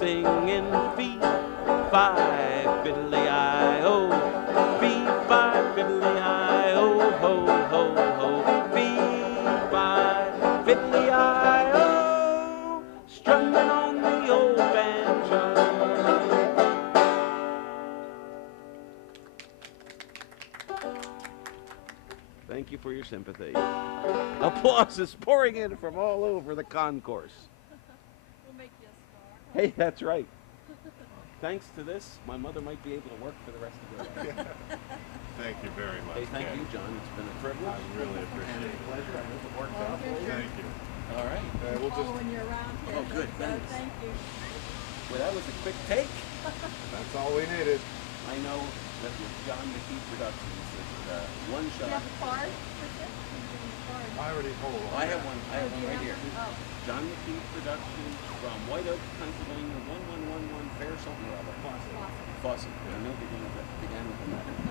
singing fee, fi, fiddly-I-o, fee, fi, fiddly-I-o, ho, ho, ho, fee, fi, fiddly-I-o, strumming on the old banjo. Thank you for your sympathy. Applause is pouring in from all over the concourse. We'll make you a star. Hey, that's right. Thanks to this, my mother might be able to work for the rest of her life. Thank you very much. Hey, thank Ken. you, John. It's been a privilege. I really And appreciate a it. pleasure. I hope it works Well, out for you. Thank you. All right. We'll just, When you're around here. Oh, good, So thanks. thank you. Well, that was a quick take. that's all we needed. I know that with John McKee Productions, it's one Do you shot. have a card for this? I already hold on. I have one. I have one right here. Oh. John McKee Productions from White Oak, Pennsylvania, 1111 Fair something or other. Fawcett. I know began with that.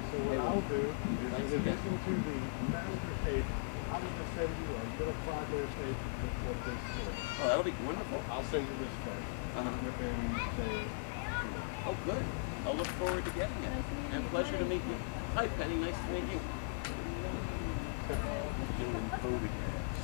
So what I'll do is, Thanks in again. addition to the master tape, I will just send you a little progress tape with what this is. Oh, that'll be wonderful. I'll send you this first. Within, say, Oh, good. I'll look forward to getting it. Nice meeting And you. pleasure to Bye. meet you. Hi, Penny. Nice to meet you. Doing photographs.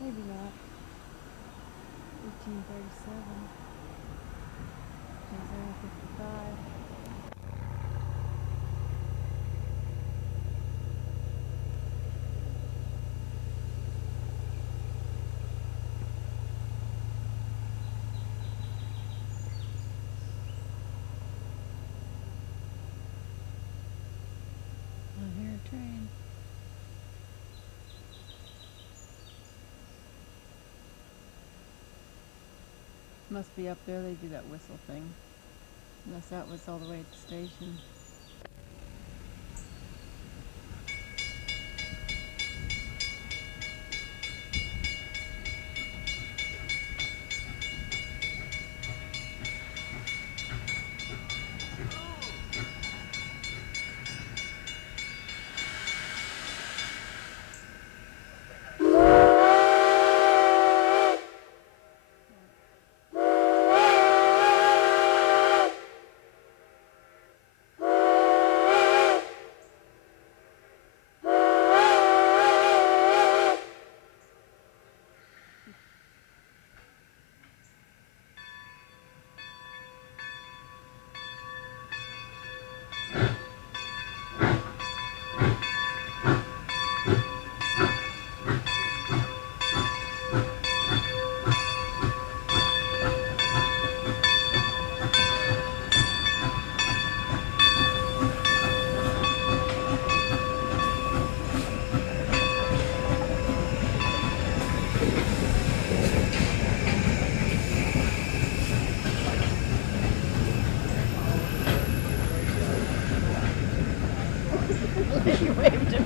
Maybe not. 1837. Isaiah 55. I hear a train. Must be up there, they do that whistle thing. Unless that was all the way at the station.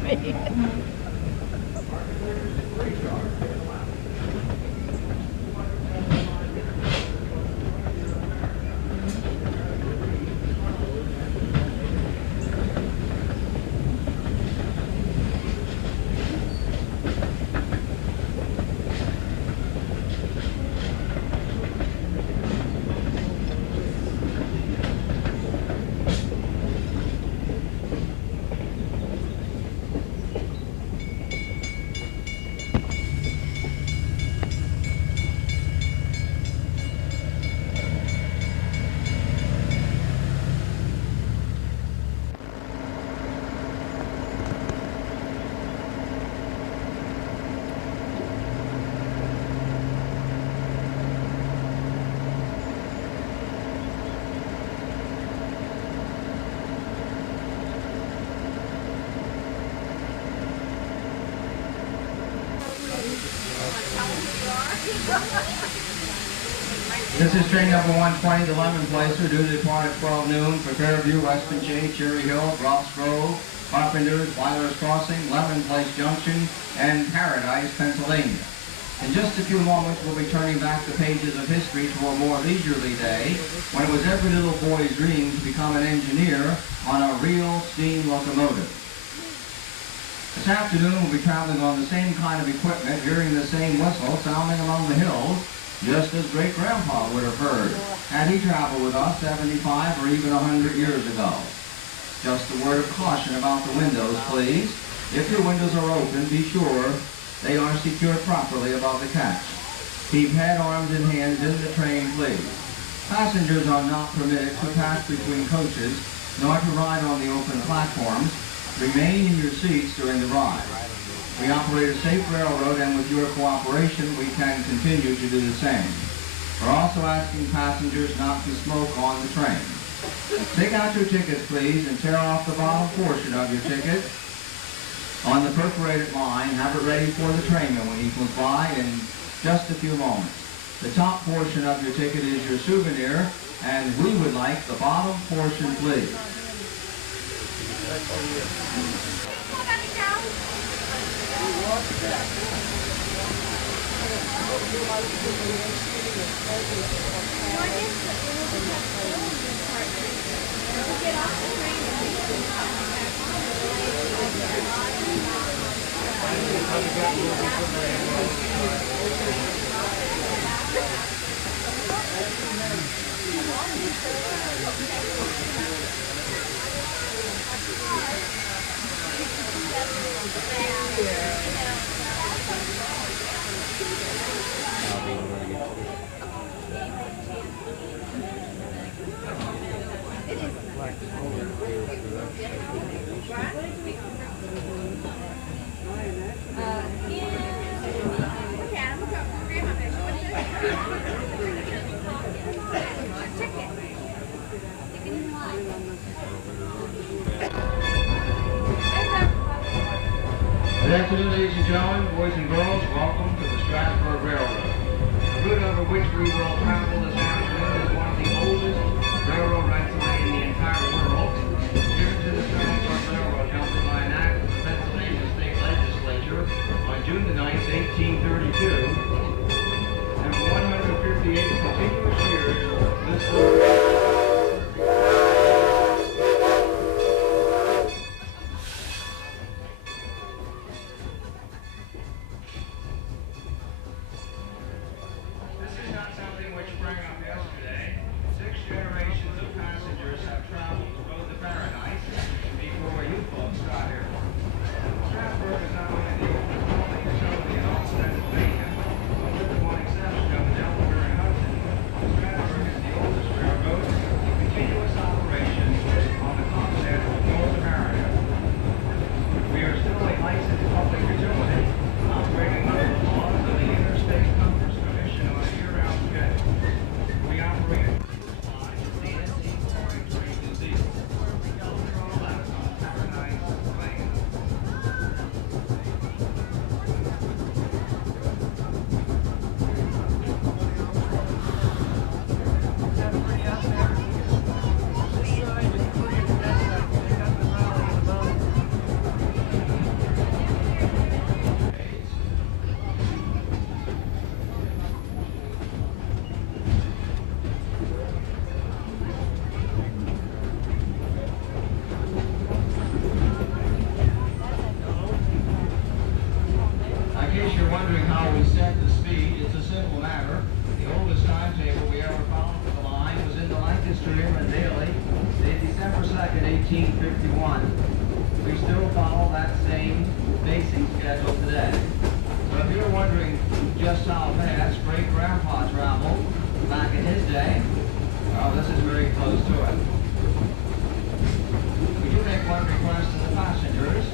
me. This is train number 120, the Lemon Placer, due to depart at 12 noon for Fairview, Weston Chase, Cherry Hill, Ross Grove, Carpenters, Wyler's Crossing, Lemon Place Junction, and Paradise, Pennsylvania. In just a few moments, we'll be turning back the pages of history to a more leisurely day when it was every little boy's dream to become an engineer on a real steam locomotive. This afternoon, we'll be traveling on the same kind of equipment, hearing the same whistle sounding among the hills, just as great-grandpa would have heard had he traveled with us 75 or even 100 years ago. Just a word of caution about the windows, please. If your windows are open, be sure they are secured properly above the catch. Keep head, arms, and hands in the train, please. Passengers are not permitted to pass between coaches, nor to ride on the open platforms. Remain in your seats during the ride. We operate a safe railroad, and with your cooperation, we can continue to do the same. We're also asking passengers not to smoke on the train. Take out your tickets, please, and tear off the bottom portion of your ticket on the perforated line. Have it ready for the trainman when he comes by in just a few moments. The top portion of your ticket is your souvenir, and we would like the bottom portion, please. Good afternoon, ladies and gentlemen, boys and girls. Welcome to the Strassburg Railroad. The route over which we will travel this afternoon is one of the oldest railroad rights of way in the entire world. Here to the Strassburg Railroad, helped by an act of the Pennsylvania State Legislature on June the 9th, 1832. And for 158 continuous years, this railroad simple matter. The oldest timetable we ever found for the line was in the Lancaster Inland Daily, dated December 2nd, 1851. We still follow that same basic schedule today. So if you're wondering just how fast great-grandpa traveled back in his day, well, this is very close to it. We do make one request to the passengers.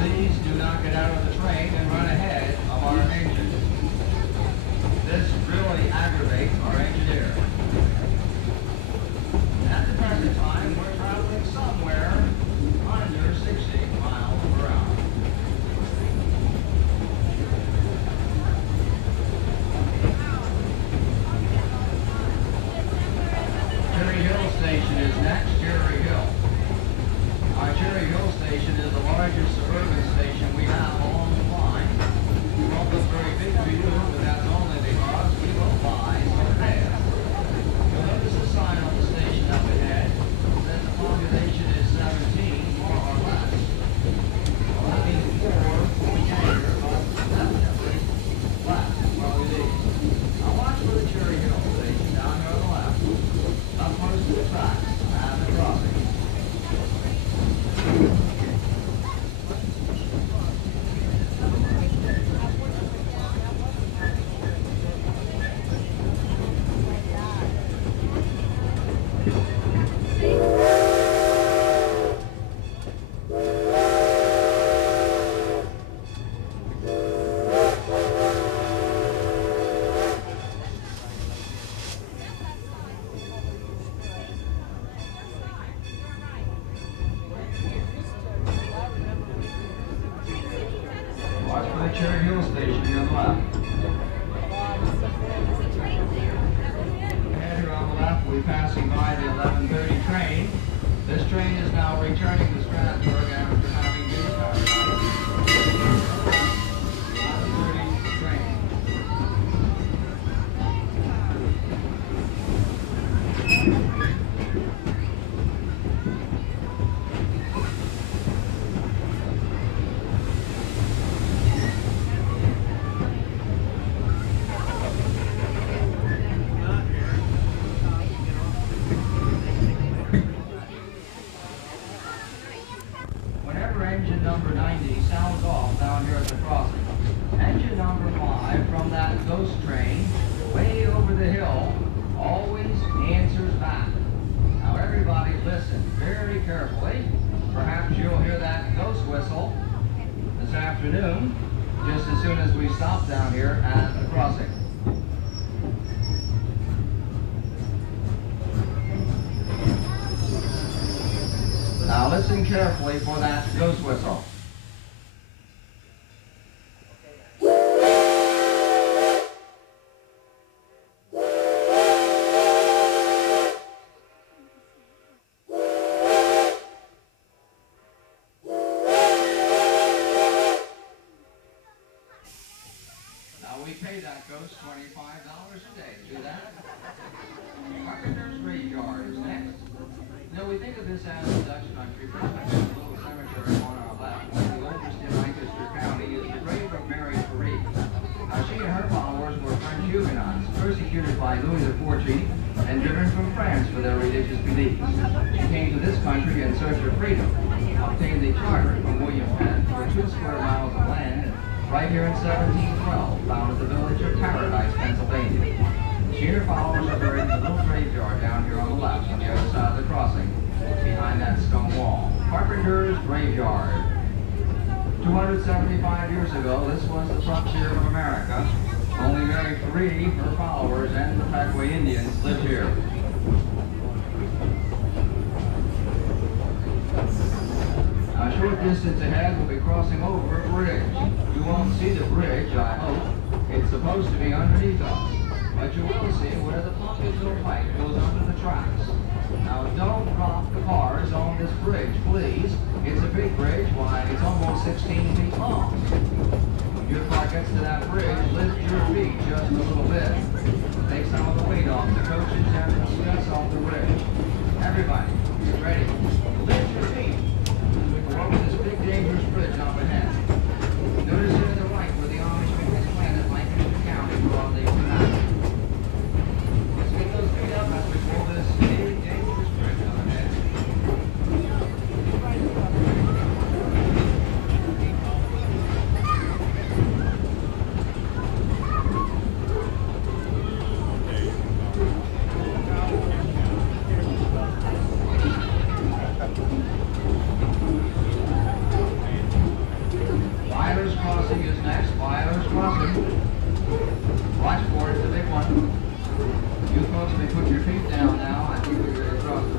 Please do not get out of the train and run ahead of our engine. This really aggravates our engineer. At the present time, we're traveling somewhere under 60 miles per hour. Cherry Hill Station is next. Cherry Hill. Our Cherry Hill Station is the largest suburban station we have along the line. It won't look very big to you, but that's only because we go by so fast. You'll notice a sign on the station up ahead that the population is 17, more or less. Well, that means more we can hear, but definitely less what we need. Now watch for the Cherry Hill Station down here on the left, up close to the tracks and the crossing. Watch for the Cherry Hill Station here on the left. And here on the left, we'll be passing by the 11:30 train. This train is now returning to Strassburg after having been paradise. 11:30 train. Whenever engine number 90 sounds off down here at the crossing, engine number 5 from that ghost train way over the hill always answers back. Now everybody listen very carefully. Perhaps you'll hear that ghost whistle this afternoon just as soon as we stop down here at the crossing. Now listen carefully for that ghost whistle. Now we pay that ghost $25 a day. Do that? Carpenter's Graveyard is next. Now we think of this as a Dutch country, but a little cemetery on our left. One of the oldest in Lancaster County is the grave of Mary Farid. Now she and her followers were French Huguenots, persecuted by Louis XIV and driven from France for their religious beliefs. She came to this country in search of freedom, obtained a charter from William Penn for 2 square miles of land right here in 1712, found at the village of Paradise, Pennsylvania. She and her followers are buried in the little graveyard down here on the left, on the other side of the crossing, behind that stone wall. Carpenter's Graveyard. 275 years ago, this was the frontier of America. Only Mary Farid, her followers, and the Packaway Indians lived here. A short distance ahead, we'll be crossing over a bridge. You won't see the bridge, I hope. It's supposed to be underneath us. But you will see where the Pompano pipe goes under the tracks. Now don't drop the cars on this bridge, please. It's a big bridge, why, it's almost 16 feet long. When your car gets to that bridge, lift your feet just a little bit. Take some of the weight off the coaches and the stress off the bridge. Everybody, get ready. Lift your feet. We're over this big dangerous bridge up ahead. Notice here to the right where the Amish people planted Lancaster County brought the Byler's Crossing is next. Byler's Crossing. Watch for it, it's a big one. You folks may put your feet down now. I think we're ready to cross the